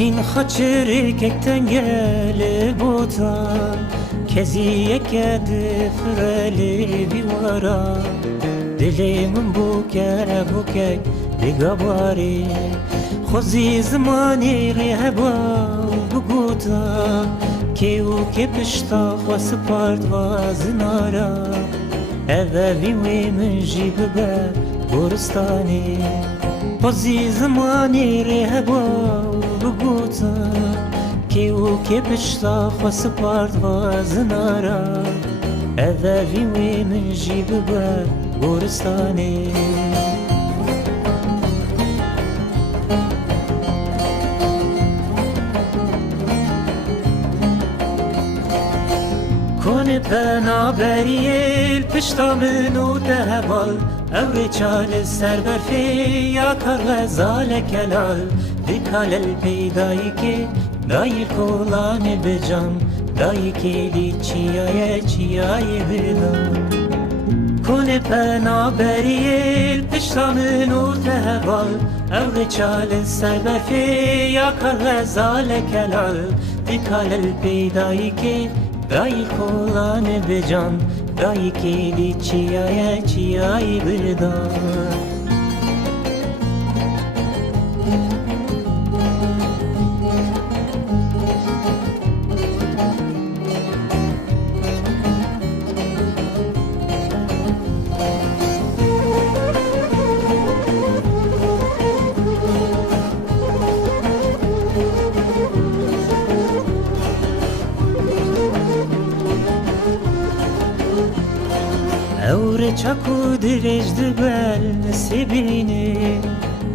وین خاطر که تنگل بوتا کسی یک فرلی بیوارا دلی من بوکه بگواری خوزی زمانی ریحبا بگوتا که او که پشتا خواست پارد و زنارا اوه وی من جی ببه گورستانی خوزی زمانی ریحبا بگوتا که او که پشتا خواست پارد و زنارا اوه وی من جی ببه گورستانی کن پنا بریل پشتا منو دهوال اوی چال سر برفی یا کار غزال کلال دیکال الپیدایی که دایر کولان بجام دایی که دی چیای بدم کن پنا بریل پشتا منو دهوال اوی چال سر برفی یا کار غزال کلال دیکال الپیدایی که دایی کولان بجان دایی که دی چیای بدان اور چاکو درج دبل نسیبینی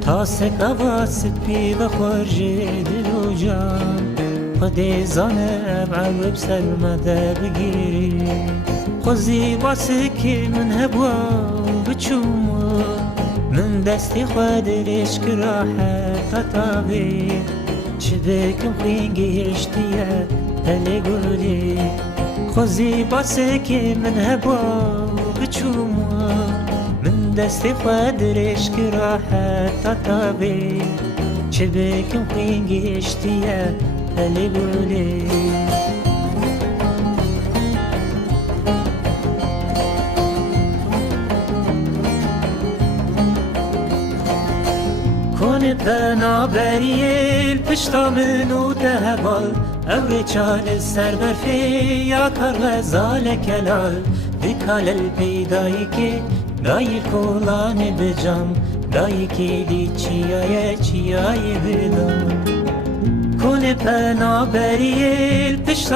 تا سکاوا سپی و خورج دلو جان خودی زانه بعوب سلمده بگیری خوزی باسی که من هبوا بچوم من دستی خود ریش که راحت تابی چه بکم خینگی اشتیه هلی گلی خوزی باسی که من هبوا بچوما من دستی خود ریش که راحت تابی چه بکم خینگی اشتیه هلی گلی کن پنا بریل پشتا منو دهوال اوی چال سر برفی یا کار غزال کلال دیکال الپیدایی که دایر کولان بجام دایی که دی چیای بدم کن پنا بریل پشتا